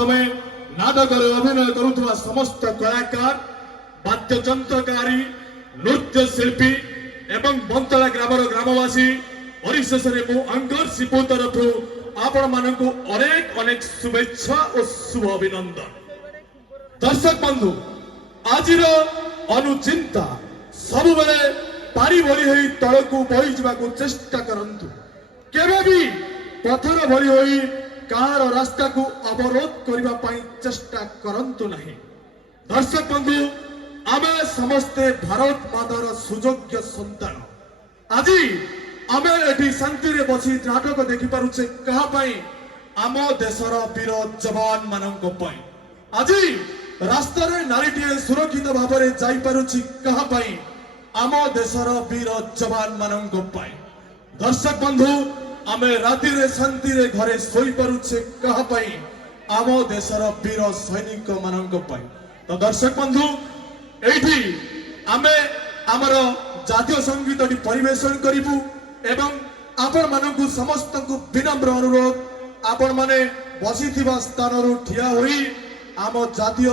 नाटक अभिनय करुवा समस्त कलाकार वाद्ययंत्रकारी नृत्य शिल्पी एवं बंतला ग्रामर ग्रामवासी परिशेष अंकर शिपु तरफ आपण मानक अनेक अनेक शुभेच्छा और शुभ अभिनंदन। दर्शक बंधु आज अनुचिंता सब बेले पारी भली होई तलकू बही जावाक चेष्टा करंतु केबे भी पथर भली होई कार रास्ता को अवरोध करने पाई चेष्टा करंतु नहीं। दर्शक बंधु आमे समस्ते भारत मातार सुयोग्य संतान आज आमे एठी शांति रे बसी नाटक देखि पारुछे कहा पाई आम देशर वीर जवान मानक पाई आज रास्ता रे नारीटिए सुरक्षित भाव में जाई पारुछि कहा पाई आम देशर वीर जवान मानक पाई। दर्शक बंधु आमे राति रे शांति रे घरे सोई पारुछे कहा पाई आम देशर वीर सैनिक मानक पाई। तो दर्शक बंधु एठी आमे आमर जातीय संगीत परिवेशन करिबु एवं आपण मानकु समस्त को विनम्र अनुरोध आपण माने बसिथिबा स्थान रु ठिया होई आम जातीय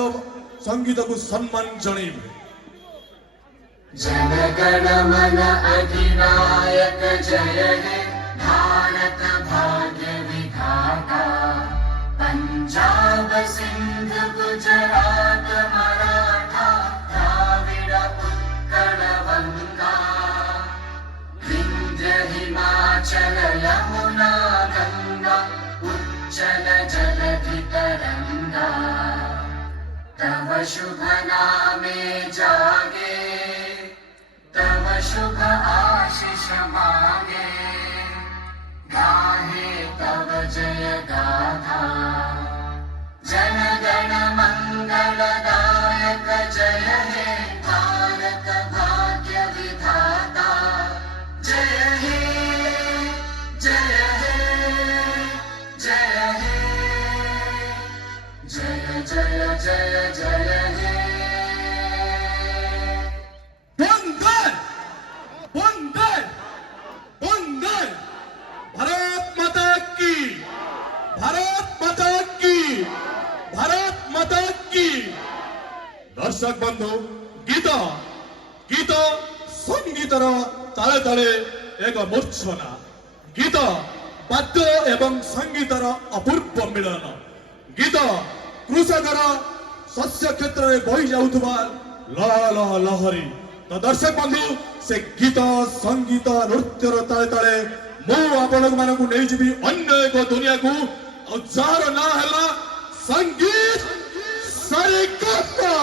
संगीत को सम्मान जणैबु। जन गण मन अधिनायक जय हे भारत भाग्य विधाता पंजाब सिंध गुजरात मराठा द्राविड़ उत्कल गंगा विंध्य हिमाचल यमुना गंगा उच्चल जलधि तरंगा तव शुभ नामे जागे तव शुभ आशीष मांगे गाहे तव जय गाथा जन गण मंगल दायक जय हे भारत भाग्य विधाता जय हे जय हे जय हे जय जय जय जय हे। वंदन वंदन वंदन भारत माता की भारत माता की भारत माता की। दर्शक बंधु गीत गीत संगीतर ताले ताले एक मूर्छना गीत वाद्य एवं संगीतर अपूर्व मिलन गीत कृषकर शस्य क्षेत्र में बही जाउथुबा लह लह लहरी। तो दर्शक बंधु से गीत संगीत नृत्यर ताले ताले मु आपण मानकु नै जिबी अन्य एक दुनिया को और जार ना हला संगीत सरिकता।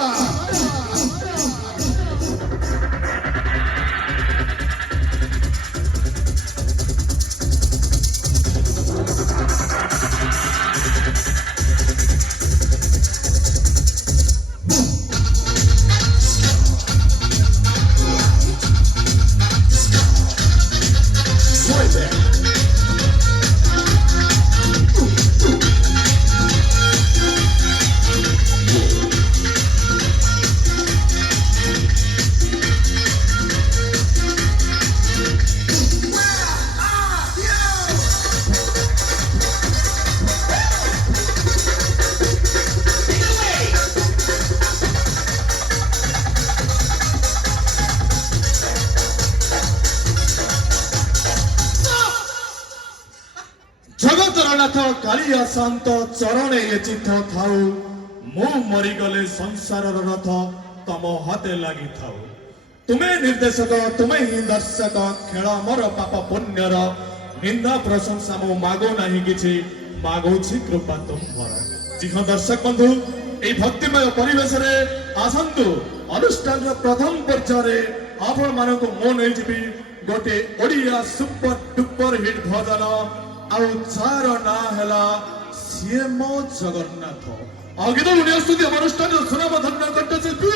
जगतरनाथ कालिया शांत चरणे ये चित्त थाउ मु मरीगले संसार रथ तम हाथे लगी थाउ तुम्हें निर्देशक तुम्हें ही दर्शक खेल मोर पाप पुण्यर निंदा प्रशंसा मु मागो नहीं किछि मागोछि कृपा तुम्हार। जी हाँ दर्शक बंधु ए भक्तिमय परिवेश रे आसंतु अनुष्ठान प्रथम पर्याय आपण मानक मो नै जिबी गोटे ओडिया सुपर डुपर हिट भजन आउ चार ना हेला सीए मो जगन्नाथ आगे तो उन्हें स्तुति अनुष्ठान सुनाम धन्य कंठशिल्पी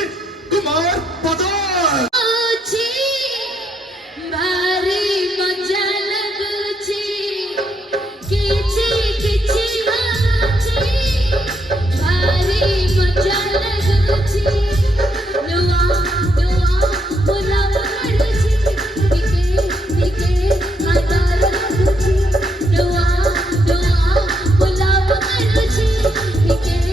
कुमार पदार। भारी मजा लगुची किछि किछि होछि भारी मजा लगुची नुआ नुआ बोला करछि दिखे दिखे आदर लगुची नुआ नुआ बोला करछि दिखे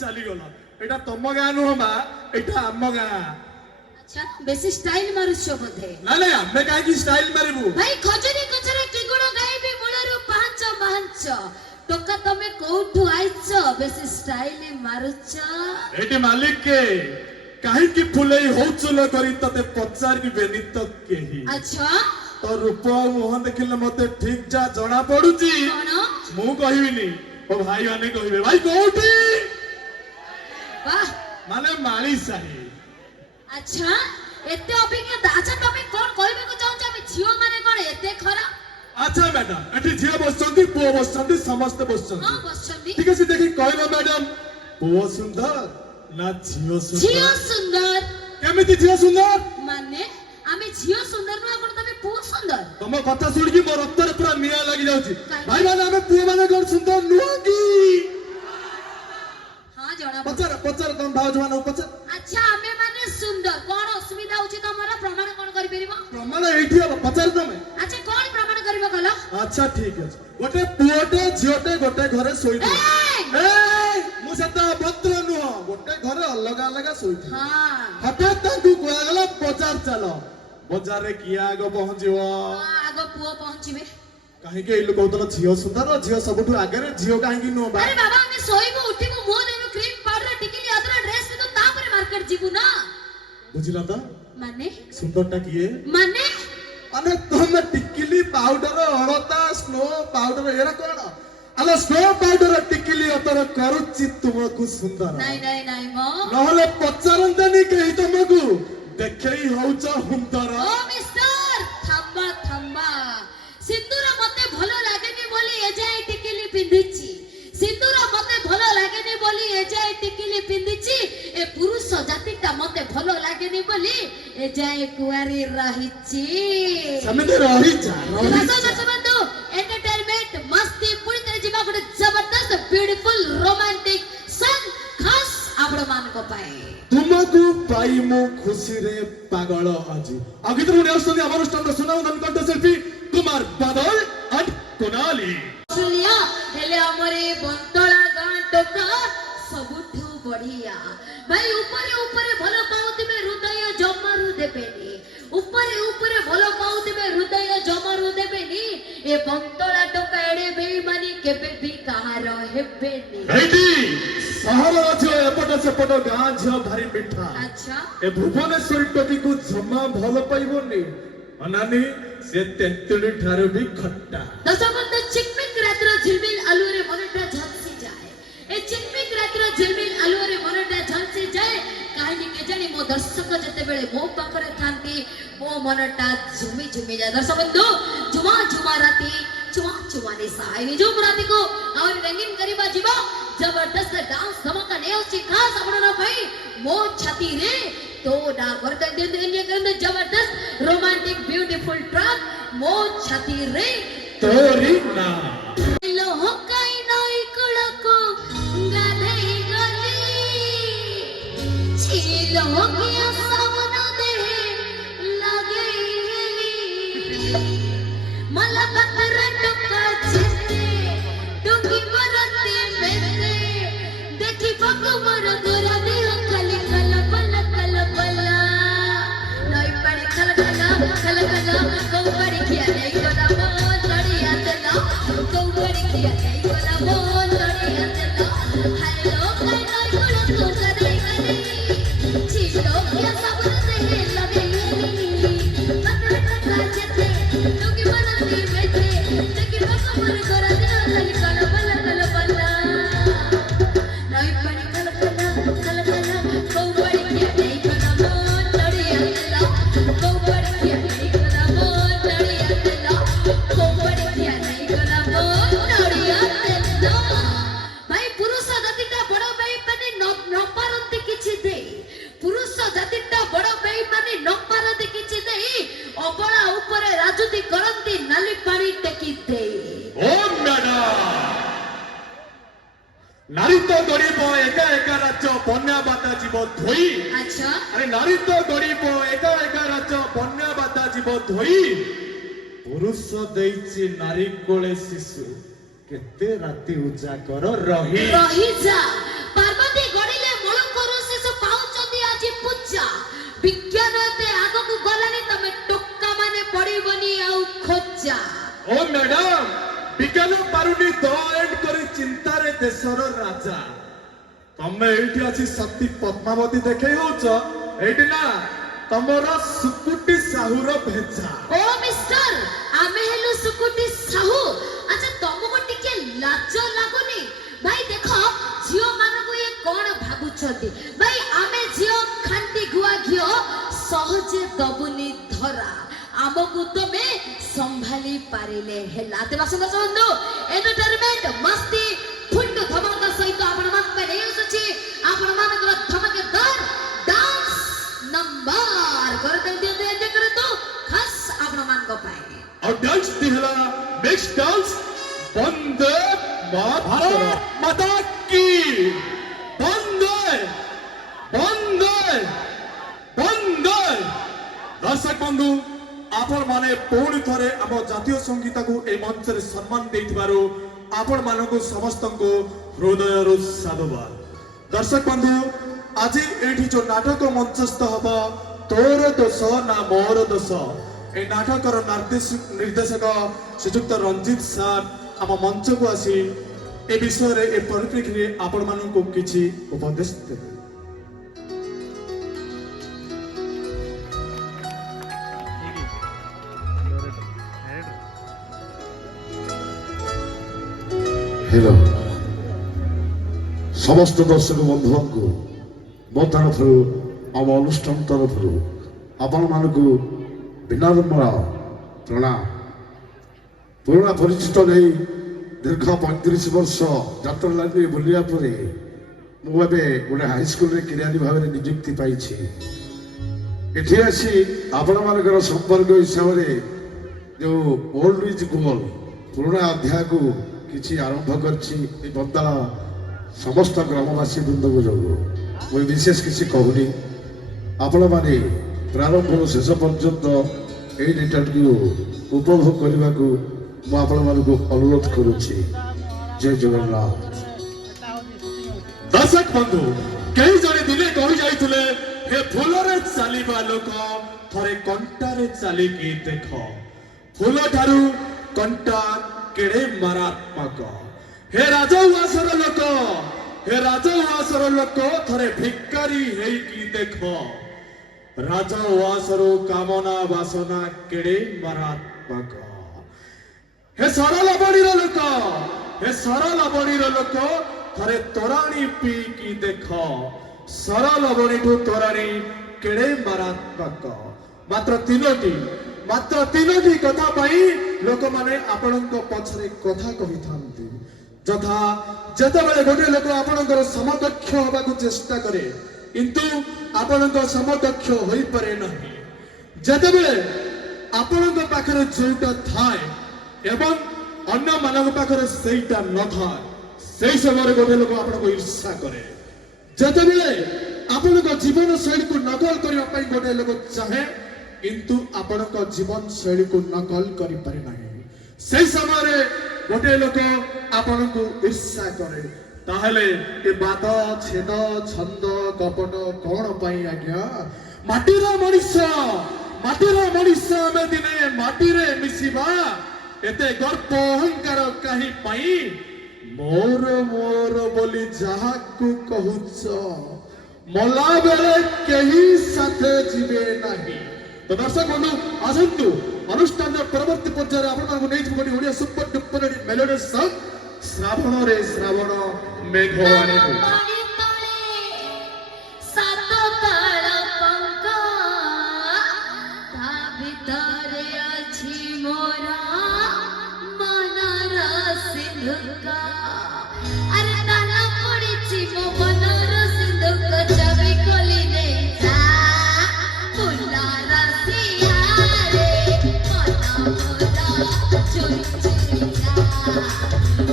चली गला एटा तम गाँ नुह मा एटा आम गाँ अच्छा बेसी स्टाइल मारुछ बोधे ना ना आमे काहे स्टाइल मारिबु भाई खजरी गछरे कि गुण गाइबी मूलरू पांच महांच टोका तमे कोठु आइछ बेसी स्टाइल मारुछ एटी मालिक के काहे कि फुलई होचुल करी तते पचारि बेनी तो केही अच्छा तो रूप मुह देखिले मते ठीक जा जणा पडुची कोन मु कहिबिनी ओ भाई माने कहिबे भाई कोठी वाह माने माली साही अच्छा एते अभिज्ञता अच्छा तमे कोन कहबे को चाहू हम झियो माने कोन एते खरा अच्छा मैडम एटी झियो बसचंती पुओ बसचंती समस्त बसचंती हां बसछंदी ठीक আছে দেখি কইবা ম্যাডাম পুও সুন্দর না ঝিও সুন্দর झियो सुंदर কেমিতি ঝিও সুন্দর माने आमे झियो सुंदर नु कोन तमे पु सुंदर तम কথা শুনিকি মো রক্তরে পুরা নিয়া লাগি যাଉଛି ভাই মানে আমি পুও মানে কোন সুন্দর নুহ কি हां जणा पचार पचार तम भाउज माने पचार अच्छा आमे माने सुंदर कोन असुविधा होची तमरा प्रमाण कोन करि परिबो प्रमाण एठी अब पचार तमे अच्छा कोन प्रमाण करबो कहलो अच्छा ठीक আছে গোটে পুওটে ঝিওটে গোটে ঘরে শোইতে এই মু সেটা ভদ্র নুহ গোটে ঘরে অলগা অলগা শোইতে हां হঠাৎ তাঙ্কু কুয়াগলা বজার চাল বজারে কিয়া আগ পਹੁঁচিব आगो पुओ पहुंचीबे কাহিଁକି এই ଲୋକ କହୁଥିଲା ଝିଅ ସୁନ୍ଦର ଝିଅ ସବୁଠୁ ଆଗରେ ଝିଅ କାହିଁକି ନୁହଁ ବା अरे बाबा आमे सोइबो उठिबो मुह देबो क्रीम पाउडर टिकली अदरा ड्रेस में तो तापरे मार्केट जीबू ना ବୁଝିଲ ତ माने ସୁନ୍ଦରଟା କିଏ माने ମାନେ ତମେ ଟିକିଲି ପାଉଡର ଅଳତା ସ୍ନୋ ପାଉଡର ଏରା କଣ ଆଲୋ ସ୍ନୋ ପାଉଡର ଟିକିଲି ଅତର କରୁଛି ତୁମକୁ ସୁନ୍ଦର नहीं नहीं नहीं मो ନହେଲେ ପଚାରନ୍ତାନି କେହି ତମକୁ ଦେଖେଇ ହଉଛ ହୁନ୍ଦର ओ मिस्टर थम्बा थम्बा सिंदूर मते भलो लागेनी बोली ए जाय टिकली पिंधिची सिंदूर मते भलो लागेनी बोली ए जाय टिकली पिंधिची ए पुरुष जातिटा मते भलो लागेनी बोली ए जाय कुआरी रहिची ସେମିତି ରହିଯା बंधु एंटरटेनमेंट मस्ती पूरी तरह जीवा गोटे जबरदस्त ब्यूटीफुल रोमांटिक सॉन्ग खास आपण मान को पाए ତୁମକୁ ପାଇ ମୁଁ ଖୁସିରେ ପାଗଳ ଆଜି ଆଉ ଗୀତରୁ ନେଇ ଆସୁଛନ୍ତି ଆମର ଷ୍ଟାଣ୍ଡ ସୁନାମ କଣ୍ଠ ଶିଳ୍ପୀ କୁମାର ବାଦଲ ଆଣ୍ଡ କୋନାଲି सुनिया हेले हमरे बंतला गां टोका सबुठू बढ़िया भाई ऊपरे ऊपरे भलो पाउतिबे हृदय जमारू देबेनी ऊपरे ऊपरे भलो पाउतिबे हृदय जमारू देबेनी ए बंतला टोका एडे बेईमानी केबे भी कहार हेबेनी ଏଇଠି ସହର ଝିଅ ଏପଟ ସେପଟ ଗାଁ ଝିଅ ଭାରି ମିଠା अच्छा ଏ ଭୁବନେଶ୍ୱରୀ ଟୋକିକୁ ଜମା ଭଲ ପାଇବନି ଅନାନି ସେ ତେନ୍ତୁଳି ଠାରୁ ବି ଖଟା दशबंध चिकमिक रात्र झिलमिल आलुरे मनटा झलसी जाए ए चिकमिक रात्र झिलमिल आलुरे मनटा झलसी जाए काहिनी के जानी मो दर्शक जते बेले मो पाखरे थांती मो मनटा झुमी झुमी जाए दर्शबंधु जुमा जुमा राती चुमा चुमा ने साई जो राती को और रंगीन करीबा जीवा जबरदस्त डांस धमाका ने उसी खास अपना भाई मो छाती रे तो डा वर्तन दे करने जबरदस्त रोमांटिक ब्यूटीफुल ट्रैक मो छाती रे तोरी ना लो होकाई नई कुळको गाधई गली छिलो किया सावन दे लगेली मला पत्थर टुका छते टुकी मरते बेते देखी पको मर गोरा देह खली खल पल कल पला नई पड़ी खल खल को पड़ी किया नहीं गोला मोन लड़िया चला को पड़ी किया नहीं गोला मोन लड़िया चला हेलो काई नई कुळको गाधई गली छिलो किया सावन दे लगेली पत्थर टुका छते टुकी मरते बेते देखी पको मर गोरा देह खली खल पल पला नई पड़ी खल को पड़ी किया नहीं गोला मोन लड़िया चला को पड़ी किया नहीं गोला मोन लड़िया चला को पड़ी किया नहीं गोला मोन लड़िया चला भाई पुरुष जातिटा बड़ भाई माने न पारंती किछि दे पुरुष जातिटा बड़ भाई माने न पारंती किछि दे अबला ऊपर राजूती करंती नाली पानी टेकी दे ओ ম্যাডাম নারী তো গরিব একা একা রাজ্য বন্যা বাতা জীব ধোই अच्छा আরে নারী তো গরিব একা একা রাজ্য বন্যা বাতা জীব ধোই পুরুষ ଦେଇଛି নারী কোলে শিশু কেতে রাতি উজাগর রহি रही जा पार्वती ପାରୁନି ଦଳ ଏଣ୍ଡ କରି ଚିନ୍ତାରେ ଦେଶର ରାଜା। ତମେ ଏଇଠି ଆସି ସତୀ ପଦ୍ମାବତୀ ଦେଖେଇ ହଉଛ, ଏଇଠି ନା ତମର ସୁକୁଟି ସାହୁର ଭେଜା। ଓ ମିଷ୍ଟର, ଆମେ ହେଲୁ ସୁକୁଟି ସାହୁ। ଆଚ୍ଛା ତମକୁ ଟିକେ ଲାଜ ଲାଗୁନି? ଭାଇ ଦେଖ ଝିଅ ମାନଙ୍କୁ ଇଏ କଣ ଭାବୁଛନ୍ତି? ଭାଇ ଆମେ ଝିଅ ଖାଣ୍ଟି ଗୁଆ ଘିଅ ସହଜେ ଦବୁନି ଧରା, ଆମକୁ ତମେ ସମ୍ଭାଳି ପାରିଲେ ହେଲା। ତେବେ ଆସନ୍ତୁ ବନ୍ଧୁ, ଏଣ୍ଟରଟେନମେଣ୍ଟ ମସ୍ତି ଫୁଣ୍ଡୁ ଧମାକା ସହିତ ଆପଣମାନଙ୍କ ପାଇଁ ନେଇ ଆସୁଛି ଆପଣମାନଙ୍କର ଧମାକେଦାର ଡାନ୍ସ ନମ୍ବର। କରନ୍ତୁ ଦିଅନ୍ତୁ ଏନ୍ଜୟ କରନ୍ତୁ ଖାସ୍ ଆପଣମାନଙ୍କ ପାଇଁ। ଆଉ ଡାନ୍ସ ଟି ହେଲା ମିକ୍ସ ଡାନ୍ସ ବନ୍ଦେ ଭାରତ ମାତା କି ବନ୍ଦେ ବନ୍ଦେ ବନ୍ଦେ। ଦର୍ଶକ ବନ୍ଧୁ, ଆପଣ ମାନେ ପୁଣି ଥରେ ଆମ ଜାତୀୟ ସଙ୍ଗୀତକୁ ଏହି ମଞ୍ଚରେ ସମ୍ମାନ ଦେଇଥିବାରୁ ଆପଣ ମାନଙ୍କୁ ସମସ୍ତଙ୍କୁ ହୃଦୟରୁ ସାଧୁବାଦ। ଦର୍ଶକ ବନ୍ଧୁ, ଆଜି ଏଇଠି ଯୋଉ ନାଟକ ମଞ୍ଚସ୍ଥ ହବ ତୋର ଦୋଷ ନା ମୋର ଦୋଷ, এই নাটকর ନିର୍ଦ୍ଦେଶକ ଶ୍ରୀଯୁକ୍ତ ରଞ୍ଜିତ ସାର୍ ଆମ ମଞ୍ଚକୁ ଆସି ଏ ବିଷୟରେ ଏ ପରିପ୍ରେକ୍ଷୀରେ ଆପଣମାନଙ୍କୁ କିଛି ଉପଦେଶ ଦେବେ। हेलो समस्त दर्शक बंधु को मो तरफ आम अनुष्ठान तरफ आपण मानक विनम्र प्रणाम। पुराना परिचित नहीं दीर्घ 35 वर्ष यात्रा लाइन बुलिया परे मुझे गोटे हाईस्कल किरानी भाव में निजुक्ति पाई। एठी आसी आपण मानकर संपर्क हिसाब से जो ओल्ड इज गोल्ड पुराना अध्याय को किसी आरंभ करछि बंदा समस्त ग्रामवासी वृंद को जो मुझे विशेष किसी कहूनी। आपण माने प्रारंभ शेष पर्यंत यही रिटर्न को उपभोग करने को मुझे अनुरोध करुच्ची। जय जगन्नाथ। दर्शक बंधु, कई जने दिने कही जाइथिले हे फूलरे चालिबा लोक थरे कंटारे चालिकी देख, फूल ठारू कंटा केड़े मारात्मक। हे राजउआसर लोक, हे राजउआसर लोक थरे भिकारी हेकी देख, राजउआसर कामना वासना केड़े मारात्मक। हे सरल बणीर लोक, हे सरल बणीर लोक थरे तोराणी पी की देख, सरल बणीठू तोराणी केड़े मारात्मक। मात्र तीनोटी कथा पाई लोक माने आपणक पछरे कथा कहि थांती। जथा जेतेबेले गोटे लोक आपणकर समकक्ष होबाकू चेष्टा करे किंतु आपणक समकक्ष होई पारे नाही। जेतेबेले आपणक पाखरे जोटा थाए एवं अन्य मानक पाखरे सेटा न थाए, सेई समय गोटे लोक आपणक ईर्ष्या करे। जेतेबेले आपणक जीवन शैली को नकल करबा पई गोटे लोक चाहे किंतु आपणक जीवन शैली को नकल करि पारे नाही, सेई समय गोटे लोक आपणको ईर्ष्या करे। ताहले ए बात छेद छंद कपट कौन पाई आज्ञा? माटीर मनीष आमे दिने माटीरे मिसिबा, एते गर्व अहंकार कहीं पाई? मोर मोर बोली जाहाकू कहूच मला बेले केही साथे जीवे नाही। तो दर्शक बंधु आसतु अनुष्ठान परवर्ती पर्यायर आपण नहीं Odia super duper melody song Shravan रे श्रावण मेघ आने पानी तले सात ताल पंका, ता भितरे अछि मोरा मनर सिंधुका। अरे ताला पड़िछि मो मनर सिंधुका, चाबी खोली दे जा फुला रसिया रे मना मोरा चुई चुई जा,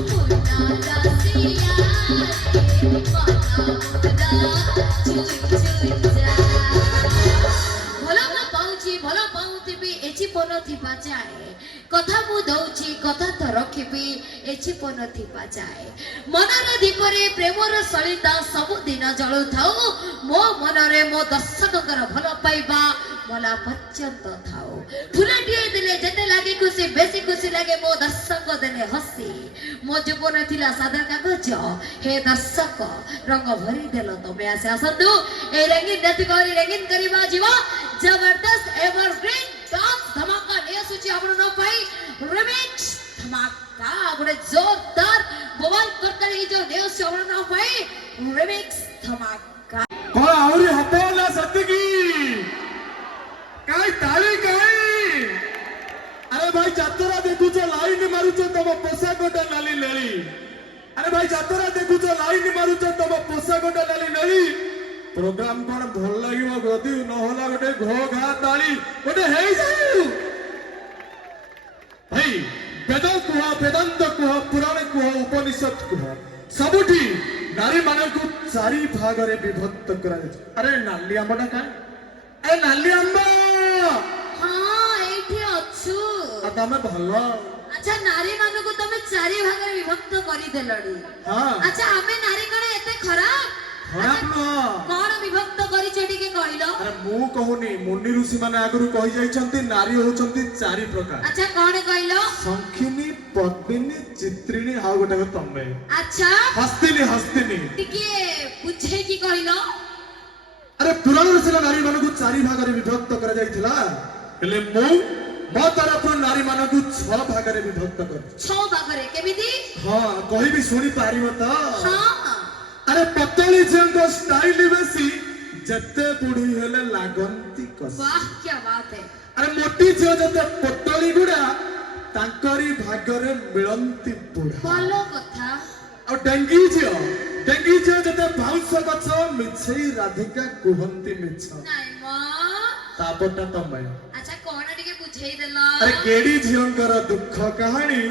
फुला रसिया रे मना मोरा चुई चुई जा। ଭଲ ପାଉଥିବି ଏଛି ପନ ଥିବା ଯାଏ, କଥା ମୁଁ ଦଉଛି କଥା ତ ରଖିବି ଏଛି ପନ ଥିବା ଯାଏ। ମନର ଦୀପରେ ପ୍ରେମର ସଳିତା ସବୁଦିନ ଜଳୁଥାଉ, ମୋ ମନରେ ମୋ ଦର୍ଶକଙ୍କର ଭଲ ପାଇବା ମଲା ପର୍ଯ୍ୟନ୍ତ ଥାଉ। ଫୁଲଟିଏ ଦେଲେ ଯେତେ ଲାଗେ ଖୁସି ବେଶୀ ଖୁସି ଲାଗେ ମୋ ଦର୍ଶକ ଦେଲେ ହସି ମୋ ଜୀବନ ଥିଲା ସାଦା କାଗଜ ହେ ଦର୍ଶକ ରଙ୍ଗ ଭରି ଦେଲ ତମେ ଆସେ ଆସନ୍ତୁ এই রঙিন নৃত্য করে রঙিন করিবা জীব জবরদস্ত এভারগ্রিন ডান্স ধমাকা নিয়ে আসুছি আপনার পাই রিমিক্স ধমাকা ଗୋଟେ जोरदार बवाल करता रही जो न्यूज़ আপনার পাই রিমিক্স ধমাকা କଣ ଆହୁରି ହବ ନା ସେତିକି କାଇଁ ତାଳି କାଇଁ ଆରେ ଭାଇ ଯାତ୍ରା ଦେଖୁଛ ଲାଇନ ମାରୁଛ ତମ ପୋଷାକଟା ନାଲି ନେଳି ଆରେ ଭାଇ ଯାତ୍ରା ଦେଖୁଛ ଲାଇନ ମାରୁଛ ତମ ପୋଷାକଟା ନାଲି ନେଳି ପ୍ରୋଗ୍ରାମ କଣ ଭଲ ଲାଗିବ ଯଦି ନହେଲା ଗୋଟେ ଘୋ ଘା ତାଳି ଗୋଟେ ହେଇଯାଉ ଭାଇ ବେଦ କୁହ ବେଦାନ୍ତ କୁହ ପୁରାଣ କୁହ ଉପନିଷଦ କୁହ ସବୁଠି ନାରୀ ମାନଙ୍କୁ ଚାରି ଭାଗରେ ବିଭକ୍ତ କରାଯାଇଛି ଆରେ ନାଲି ଆମ୍ବଟା କାଇଁ ଏ ନାଲି ଆମ୍ବ ହଁ ଏଇଠି ଅଛୁ ଆଉ ତମେ ଭଲ আচ্ছা নারী মানুষ তুমি চারি ভাগে বিভক্ত করে দেলনি ହଁ আচ্ছা আমি নারী কোন এতে খারাপ ଖରାପ ନୁହଁ কোন ବିଭକ୍ତ କରିଛ ଟିକେ କହିଲ ଆରେ ମୁଁ କହୁନି ମୁନି ଋଷି ମାନେ ଆଗରୁ କହି ଯାଇଛନ୍ତି ନାରୀ ହଉଛନ୍ତି ଚାରି ପ୍ରକାର ଆଚ୍ଛା କଣ କହିଲ ଶଙ୍ଖିନୀ ପଦ୍ମିନୀ ଚିତ୍ରିଣୀ ଆଉ ଗୋଟେ ତମେ ଆଚ୍ଛା ହସ୍ତିନୀ ଟିକେ ବୁଝେଇକି କହିଲ ଆରେ ପୁରାଣରେ ସିନା ନାରୀ ମାନଙ୍କୁ ଚାରି ଭାଗରେ ବିଭକ୍ତ କରାଯାଇଥିଲା ହେଲେ ମୁଁ ମୋ ତରଫରୁ ନାରୀ ମାନଙ୍କୁ 6 ଭାଗରେ ବିଭକ୍ତ କରିଛି ଛଅ ଭାଗରେ କେମିତି ହଁ କହିବି ଶୁଣି ପାରିବ ତ ହଁ ଆରେ ପତଳି ଝିଅଙ୍କ ଷ୍ଟାଇଲ ବେଶୀ ଯେତେ ବୁଢୀ ହେଲେ ଲାଗନ୍ତି କଷି वाह क्या बात है ଆରେ ମୋଟି ଝିଅ ଯେତେ ପତଳି ଗୁଡା ତାଙ୍କରି ଭାଗରେ ମିଳନ୍ତି ବୁଢା ଭଲ କଥା ଆଉ ଡେଙ୍ଗି ଝିଅ ଯେତେ ବାଉଁଶ ଗଛ ମିଛେଇ ରାଧିକା କୁହନ୍ତି ମିଛ ନାଇଁ ମ ତାପରଟା ତମେ ଆଚ୍ଛା କଣ ଟିକେ ବୁଝେଇ ଦେଲ ଆରେ କେଡି ଝିଅଙ୍କର ଦୁଃଖ କାହାଣୀ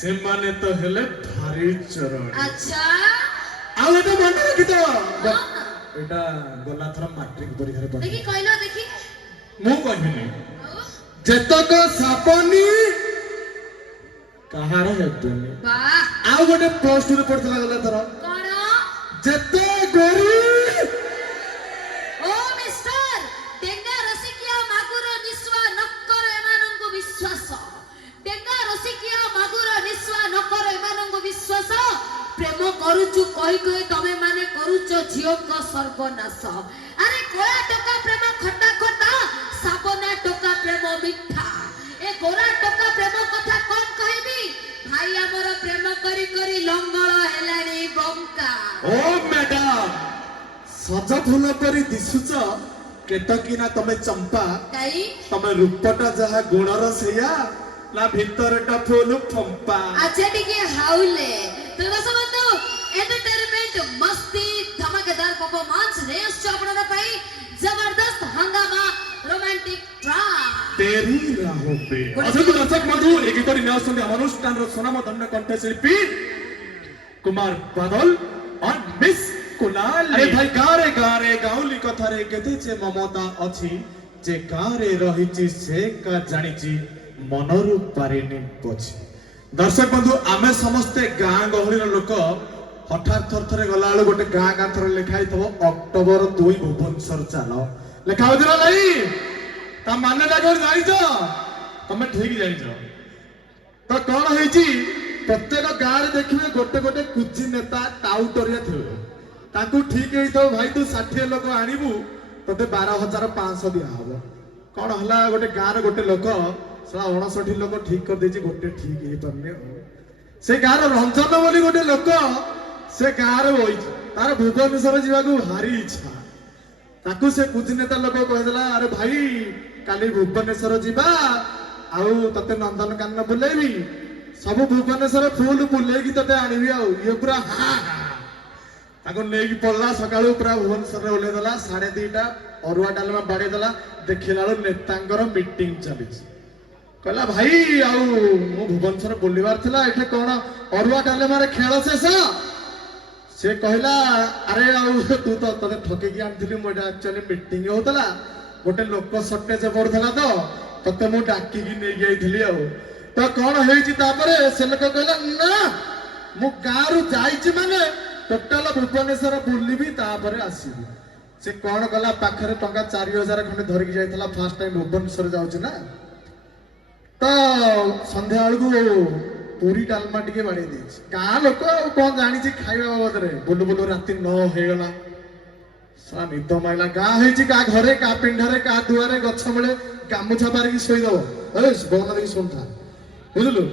ସେମାନେ ତ ହେଲେ ଭାରି ଚରଣ ଆଚ୍ଛା ଆଉ ଏଟା ମନେ ରଖିତ ହଁ। ଏଟା ଗଲା ଥର ମାଟ୍ରିକ ପରୀକ୍ଷାରେ ପଢି ଦେଖି କହିଲ ଦେଖି ମୁଁ କହିବିନି ଆଉ? ଯେତକ ସାପନି କାହାର ହେବେନି ବାহ ଆଉ ଗୋଟେ ପୋଷ୍ଟରେ ପଡିଥିଲା ଗଲା ଥର କଣ ଯେତେ ଗୋରି ଓ ମିଷ୍ଟର ଡେଙ୍ଗା ରସିକିଆ ମାଗୁର ନିଶ୍ୱା ନକର ଏମାନଙ୍କୁ ବିଶ୍ୱାସ ଡେଙ୍ଗା ରସିକିଆ ମାଗୁର ନିଶ୍ୱା ନକର ଏମାନଙ୍କୁ ବିଶ୍ୱାସ ପ୍ରେମ କରୁଛୁ କହି କହି ତମେ ମାନେ କରୁଛ ଝିଅଙ୍କ ସର୍ବନାଶ ଆରେ କଳା ଟୋକା ପ୍ରେମ ଖଟା ଖଟା ସାବନା ଟୋକା ପ୍ରେମ ମିଠା ଏ ଗୋରା ଟୋକା ପ୍ରେମ କଥା କଣ କହିବି ଭାଇ ଆମର ପ୍ରେମ କରି କରି ଲଙ୍ଗଳ ହେଲାଣି ବଙ୍କା ଓ ମ୍ୟାଡାମ ସଜ ଫୁଲ ପରି ଦିଶୁଛ କେତକିନା ତମେ ଚମ୍ପା କାଇ ତମେ ରୂପଟା ଯାହା ଗୁଣର ସେଇଆ ନା ଭିତରଟା ଫୁଲ ଫମ୍ପା अच्छा ठीक है हाउले तो बस बंधु एंटरटेनमेंट मस्ती धमाकेदार परफॉर्मेंस रेस चौपड़ा पाई जबरदस्त हंगामा रोमांटिक ट्रैक तेरी राहों पे असंख्य दर्शक बंधु एक एक नया सुनने अनुष्ठान सुनाम धन्य कंठ शिल्पी कुमार बादल और मिस कुणाल अरे भाई गारे गाउली कथारे केते जे ममता अछि जे गारे रहिछि से का जानिछि मनरु पारिनी बछि दर्शक बंधु आमे समस्ते गाँ गहली लोक हठात थर थरे गला बेलू गोटे गाँ गाँ थर लिखाई थो अक्टोबर 2 भुवनेश्वर चाल लिखा होती ना नहीं ता माने ता कोन जानिछ तमे ठीक जानिछ तो कोन होईची प्रत्येक गाँ रे देखिबे गोटे गोटे कुची नेता टाउटरिया थिबे ताकू ठीक हेई तो भाई तू 60 लोक आनिबू तते 12500 दिया हबो कोन हला गोटे गाँ रे गोटे लोक सला 59 लोक ठीक कर देछि गोटे ठीक हेई परने से गाँ रे रंजन बोली गोटे लोक से गाँ रे होईची तार भुवनेश्वर जीवाकू भारी इच्छा ताकू से कुछ नेता लोक कहदेला अरे भाई काली भुवनेश्वर जीवा आउ तते नंदनकानन बुलेबी सब भुवनेश्वर फुल बुलेकी तते आनिबी आउ ये पूरा ताको नेकी पड़ला सकाळू पूरा भुवनेश्वर रे ओले देला 2:30 अरुआ डालमा बाडे देला देखिलालो नेतांकर मीटिंग चलीची कहला भाई आउ मो भुवनेश्वर बुलिबार थिला एठे कोन अरुआ डालमा रे खेल शेष से कहला अरे आउ तू तो तते ठके की आनथिली मोटा एक्चुअली मीटिंग होतला गोटे लोक सटेज पड़थला तो तते मु डाकी की नै गईथिली आउ तो कोन हेची तापरे से लोक कहला ना मु गारू जाईची माने टोटल भुवनेश्वर बुलिबी तापरे आसीबी से कोन कला पाखरे टंका 4000 खंडे धरकी जायथला फर्स्ट टाइम भुवनेश्वर जाउची ना ତ ସନ୍ଧ୍ୟା ବେଳକୁ ପୁରୀ ଡାଲମା ଟିକେ ବାଡେଇ ଦେଇଛି। ଗାଁ ଲୋକ ଆଉ କଣ ଜାଣିଛି ଖାଇବା ବାବଦରେ। ବୁଲୁ ବୁଲୁ ରାତି 9 ହେଇଗଲା। ସାରା ନିଦ ମାଇଲା। ଗାଁ ହେଇଛି କାହା ଘରେ, କାହା ପିଣ୍ଡାରେ, କାହା ଦୁଆରେ, ଗଛ ମୂଳେ ଗାମୁଛା ପାରିକି ଶୋଇଦବ। ବଉନା ଦେଖି ଶୁଣୁଥା, ବୁଝିଲୁ।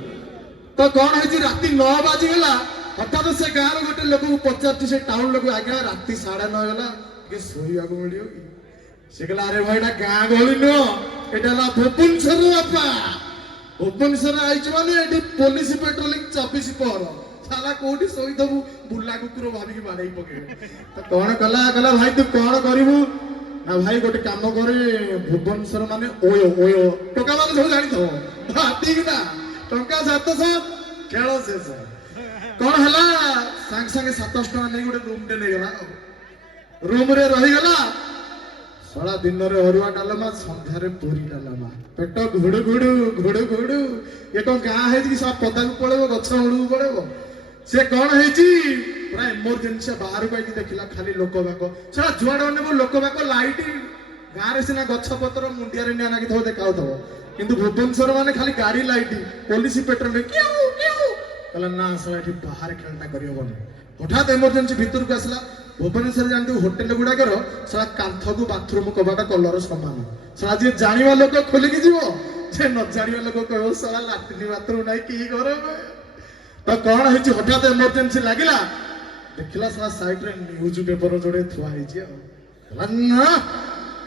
ତ କଣ ହେଇଛି, ରାତି 9 ବାଜିଗଲା। ହଠାତ୍ ସେ ଗାଁର ଗୋଟେ ଲୋକକୁ ପଚାରୁଛି, ସେ ଟାଉନ ଲୋକ, ଆଜ୍ଞା ରାତି 9:30 ହେଲା, ଟିକେ ଶୋଇବାକୁ ମିଳିବ କି? ସେ କହିଲା, ଆରେ ଭାଇ ଏଟା ଗାଁ ଗହଳି ନୁହଁ, ଏଟା ହେଲା ଭୁବନେଶ୍ୱର ବାପା। ଭୁବନେଶ୍ୱର ଆଇଛୁ ମାନେ ଏଠି ପୋଲିସ ପେଟ୍ରୋଲିଂ 24 ପହର। ସାଲା କୋଉଠି ଶୋଇଦବୁ, ବୁଲା କୁକୁର ଭାବିକି ବାଡେଇ ପକେଇବେ। ତ କଣ କଲା, କହିଲା ଭାଇ ତୁ କଣ କରିବୁ ନା, ଭାଇ ଗୋଟେ କାମ କରେ, ଭୁବନେଶ୍ୱର ମାନେ ଓୟୋ ଓୟୋ ଟଙ୍କା ମାନେ ସବୁ ଜାଣିଥିବ, ଠିକ ନା, ଟଙ୍କା 700, ଖେଳ ଶେଷ। କଣ ହେଲା, ସାଙ୍ଗେ ସାଙ୍ଗେ 700 ଟଙ୍କା ନେଇ ଗୋଟେ ରୁମ ଟେ ନେଇଗଲା। ରୁମ ରେ ରହିଗଲା। ସଳା ଦିନରେ ଅରୁଆ ଡାଲମା, ସନ୍ଧ୍ୟାରେ ପୁରୀ ଡାଲମା। ପେଟ ଘୁଡୁ ଘୁଡୁ ଘୁଡୁ ଘୁଡୁ। ଏ କଣ ଗାଁ ହେଇଛି କି ସବ ପଦାକୁ ପଳେଇବ, ଗଛ ମୂଳକୁ ପଳେଇବ। ସେ କଣ ହେଇଛି, ପୁରା ଏମରଜେନ୍ସି ବାହାରକୁ ଆଇକି ଦେଖିଲା, ଖାଲି ଲୋକ ବାକ। ସଳା ଯୁଆଡେ ଅନେଇବ ଲୋକ ବାକ, ଲାଇଟ। ଗାଁରେ ସିନା ଗଛ ପତ୍ର ମୁଣ୍ଡିଆରେ ନିଆଁ ନାଗିଥିବ, ଦେଖାଉଥିବ, କିନ୍ତୁ ଭୁବନେଶ୍ୱର ମାନେ ଖାଲି ଗାଡି ଲାଇଟ, ପୋଲିସ ପେଟ୍ରୋଲ। କହିଲା ନା ସଳା ଏଠି ବାହାରେ ଖେଳଟା କରିହବନି। ହଠାତ୍ ଏମରଜେନ୍ସି ଭିତରକୁ ଆସିଲା। ଭୁବନେଶ୍ୱର ଜାଣିଥିବୁ ହୋଟେଲ ଗୁଡାକର ସଳା କାନ୍ଥକୁ ବାଥରୁମ କବାଟ କଲର ସମାନ। ସଳା ଯିଏ ଜାଣିବା ଲୋକ ଖୋଲିକି ଯିବ, ଯେ ନ ଜାଣିବା ଲୋକ କହିବ ସଳା ଲାଟ୍ରିନ୍ ବାଥରୁମ ନାହିଁ, କି ଘର। ତ କଣ ହେଇଛି, ହଠାତ୍ ଏମରଜେନ୍ସି ଲାଗିଲା। ଦେଖିଲା ସଳା ସାଇଡରେ ନ୍ୟୁଜ ପେପର ଯୋଡେ ଥୁଆ ହେଇଛି। ଆଉ କହିଲା ନା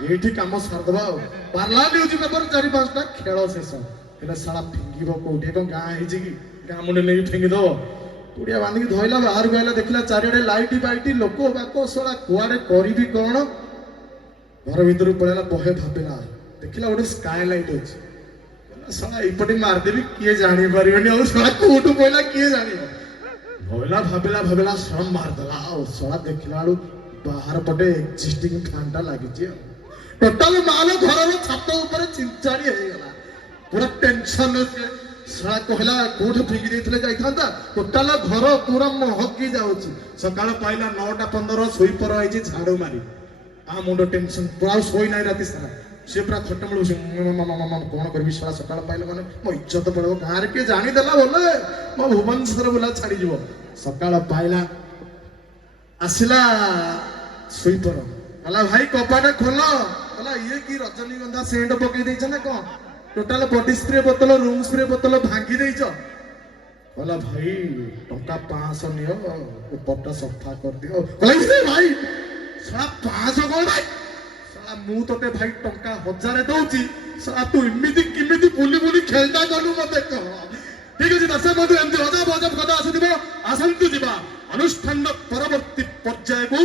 ଏଇଠି କାମ ସାରିଦବା। ଆଉ ପାର୍ଲା ନ୍ୟୁଜ ପେପର 4-5ଟା, ଖେଳ ଶେଷ। ହେଲେ ସଳା ଫିଙ୍ଗିବ କୋଉଠି, କଣ ଗାଁ ହେଇଛି କି ଗାଁ ମୁଣ୍ଡେ ନେଇକି ଫିଙ୍ଗିଦବ। ପୁଡ଼ିଆ ବାନ୍ଧିକି ଧଇଲା, ବାହାରକୁ ଆଇଲା, ଦେଖିଲା ଚାରିଆଡେ ଲାଇଟି ବାଇଟି, ଲୋକ ବାକ। ସଳା କୁଆଡେ କରିବି କଣ, ଘର ଭିତରକୁ ପଳେଇଲା। ବହେ ଭାବିଲା, ଦେଖିଲା ଗୋଟେ ସ୍କାଏ ଲାଇଟ୍ ଅଛି। ସଳା ଏଇପଟେ ମାରିଦେବି, କିଏ ଜାଣିପାରିବନି। ଆଉ ସଳା କୋଉଠୁ ପଇଲା କିଏ ଜାଣିବ। ଭଇଲା ଭାବିଲା ସଳା ମାରିଦେଲା। ଆଉ ସଳା ଦେଖିଲା ବେଳୁ ବାହାର ପଟେ ଏକ୍ଜିଷ୍ଟିଂ ଫ୍ୟାନ ଟା ଲାଗିଛି। ଆଉ ଟୋଟାଲ ମାଲ ଘରର ଛାତ ଉପରେ ଚିଞ୍ଚାଡି ହେଇଗଲା। ପୁରା ଟେନସନ। ସଳା କହିଲା କୋଉଠି ଫିଙ୍ଗି ଦେଇଥିଲେ ଯାଇଥାନ୍ତା, ଟୋଟାଲ ଘର ପୁରା ମହକି ଯାଉଛି। ସକାଳ ପାଇଲା 9:15, ଶୋଇପର ହେଇଛି ଝାଡୁ ମାରି। ମୁଣ୍ଡ ଟେନସନ, ପୁରା ଆଉ ଶୋଇ ନାହିଁ ରାତି ସାରା। ସେ ପୁରା ଖଟ ମିଳୁଛି, କଣ କରିବି। ସଳା ସକାଳ ପାଇଲା ମାନେ ମୋ ଇଜ୍ଜତ ପଳେଇବ, ଗାଁରେ କିଏ ଜାଣିଦେଲା ବୋଲେ ମୋ ଭୁବନେଶ୍ୱର ବୁଲା ଛାଡିଯିବ। ସକାଳ ପାଇଲା, ଆସିଲା, ଶୋଇପର। କହିଲା ଭାଇ କବାଟ ଖୋଲ। କହିଲା ଇଏ କି ରଜନୀଗନ୍ଧା ସେଣ୍ଟ ପକେଇ ଦେଇଛ ନା କଣ, ଟୋଟାଲ ବଡି ସ୍ପ୍ରେ ବୋତଲ, ରୁମ ସ୍ପ୍ରେ ବୋତଲ ଭାଙ୍ଗି ଦେଇଛ। କହିଲା ଭାଇ ଟଙ୍କା 500 ନିଅ, ଉପରଟା ସଫା କରିଦିଅ। କହିଲେ ଭାଇ ସଳା 500 କଣ ଭାଇ, ସଳା ମୁଁ ତତେ ଭାଇ ଟଙ୍କା 1000 ଦଉଛି। ସଳା ତୁ ଏମିତି କେମିତି ବୁଲି ବୁଲି ଖେଳଟା କଲୁ ମତେ କହ। ଠିକ ଅଛି ଦର୍ଶକ ବନ୍ଧୁ, ଏମିତି ଅଜବ ଅଜବ କଥା ଆସୁଥିବ। ଆସନ୍ତୁ ଯିବା ଅନୁଷ୍ଠାନର ପରବର୍ତ୍ତୀ ପର୍ଯ୍ୟାୟକୁ।